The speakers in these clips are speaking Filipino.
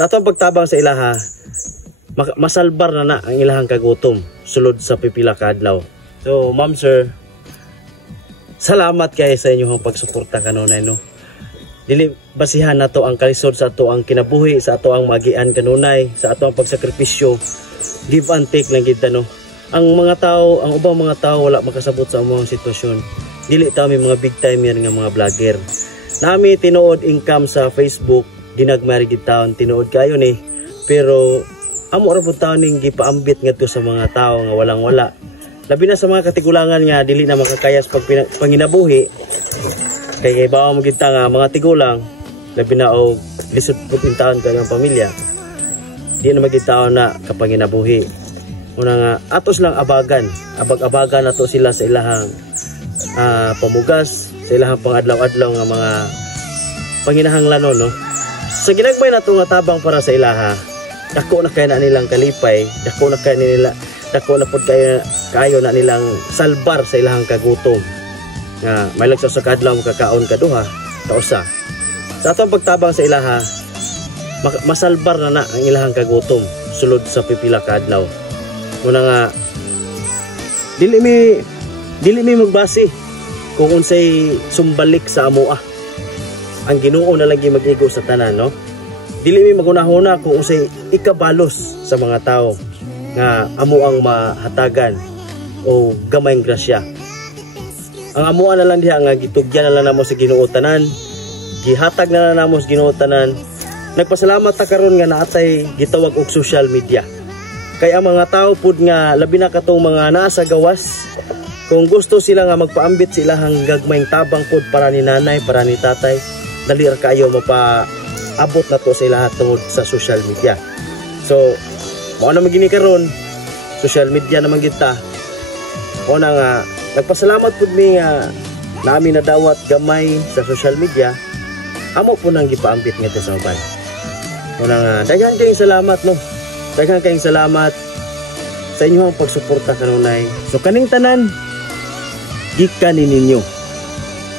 Sa atong pagtabang sa ilaha, masalbar na ang ilahang kagutom sulod sa pipila ka adlaw. So ma'am sir, salamat kayo sa inyong pagsuporta kanunay no. Dili basihan nato ang kalisod sa ato ang kinabuhi, sa ato ang magian kanunay, sa ato ang pagsakripisyo. Give and take lang gid no. Ang mga tao, ang ubang mga tao wala makasabot sa among sitwasyon. Dili ta mi mga big timer nga mga vlogger. Nami tinuod income sa Facebook, ginagmari gid taon tinuod kayo ni. Pero amo ra pud taon ning gipaambit ngadto sa mga tao nga walang-wala. Labi na sa mga katigulangan nga dili na makakayas pag panginabuhi. Kay bawa mo gid ta nga mga tigulang, labi na og lisod pud in taon kay pamilya. Di na magitaon na kapanginabuhi. Una nga atos lang abagan, abag-abagan nato sila sa ilahang pamugas, sa ilahang pangadlaw-adlaw nga mga panginahanglanon no. Sa ginagmay nato nga tabang para sa ilaha, dako na kay na nilang kalipay, dako na pod kayo na nilang salbar sa ilahang kagutom. Nga may lagsa sa kadlaw makakaon kaduha, kausa. Sa atong pagtabang sa ilaha, masalbar na ang ilahang kagutom sulod sa pipila ka adlaw. Una nga dili mi magbase kung unsay sumbalik sa amoa. Ang Ginoo na lang mag-igo sa tanan no. Dili mi magunahuna kung unsay ikabalos sa mga tao nga amo ang mahatagan o gamayng grasya. Ang amoa na lang diha nga gitugyan na lang namo sa Ginoo tanan, gihatag na lang namo sa Ginoo tanan. Nagpasalamat ta karon nga naatay gitawag og social media. Kay ang mga tao pud nga labi na katong mga naa sa gawas, kung gusto sila nga magpaambit sila hang gagmayng tabang pud para ni nanay, para ni tatay, dali ra kayo mapaabot na to sa lahat tungod sa social media. So mao na magini karon social media naman kita. O na nga nagpasalamat pud mi nga nami nadawat gamay sa social media, amo po nang gipaambit ngadto sa uban. O na nga daghan kayong salamat no. Daghang kayong salamat sa inyong pagsuporta kanunay. So kaning tanan gikan ninyo.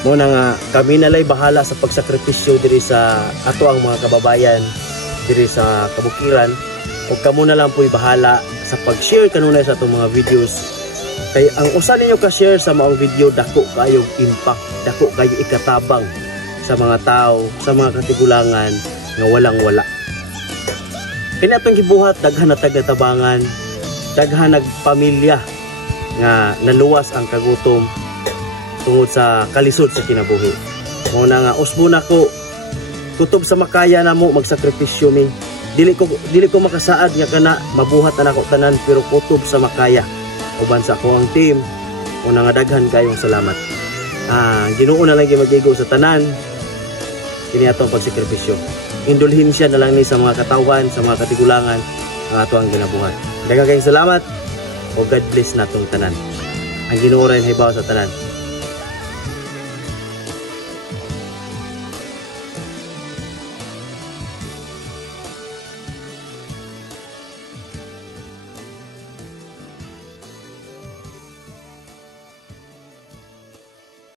Mo na nga kami nalay bahala sa pagsakripisyo diri sa ato ang mga kababayan diri sa kabukiran. O kamo na lang po'y bahala sa pag-share kanunay sa atong mga videos. Kay ang usa ninyo ka-share sa maong video dako kayo impact, dako kayo ikatabang sa mga tao, sa mga katigulangan nga walang-wala. Kini atong gibuhat daghan na taga-tabangan, daghan nagpamilya nga naluwas ang kagutom tungod sa kalisod sa kinabuhi. Mao na nga usbo na ko kutob sa makaya namo magsakripisyo mi. Dili ko makasaad nga kana mabuhat na nako tanan pero kutob sa makaya. Uban sa ko ang team, una nga daghan kayong salamat. Ginoo na lang mag-igo sa tanan. Kini atong pagsakripisyo. Indulhensya na lang ni sa mga katawan, sa mga katigulangan ang ato ang ginabuhat. Daghang kayong salamat o God bless natong tanan. Ang Ginoo ray hibaw sa tanan.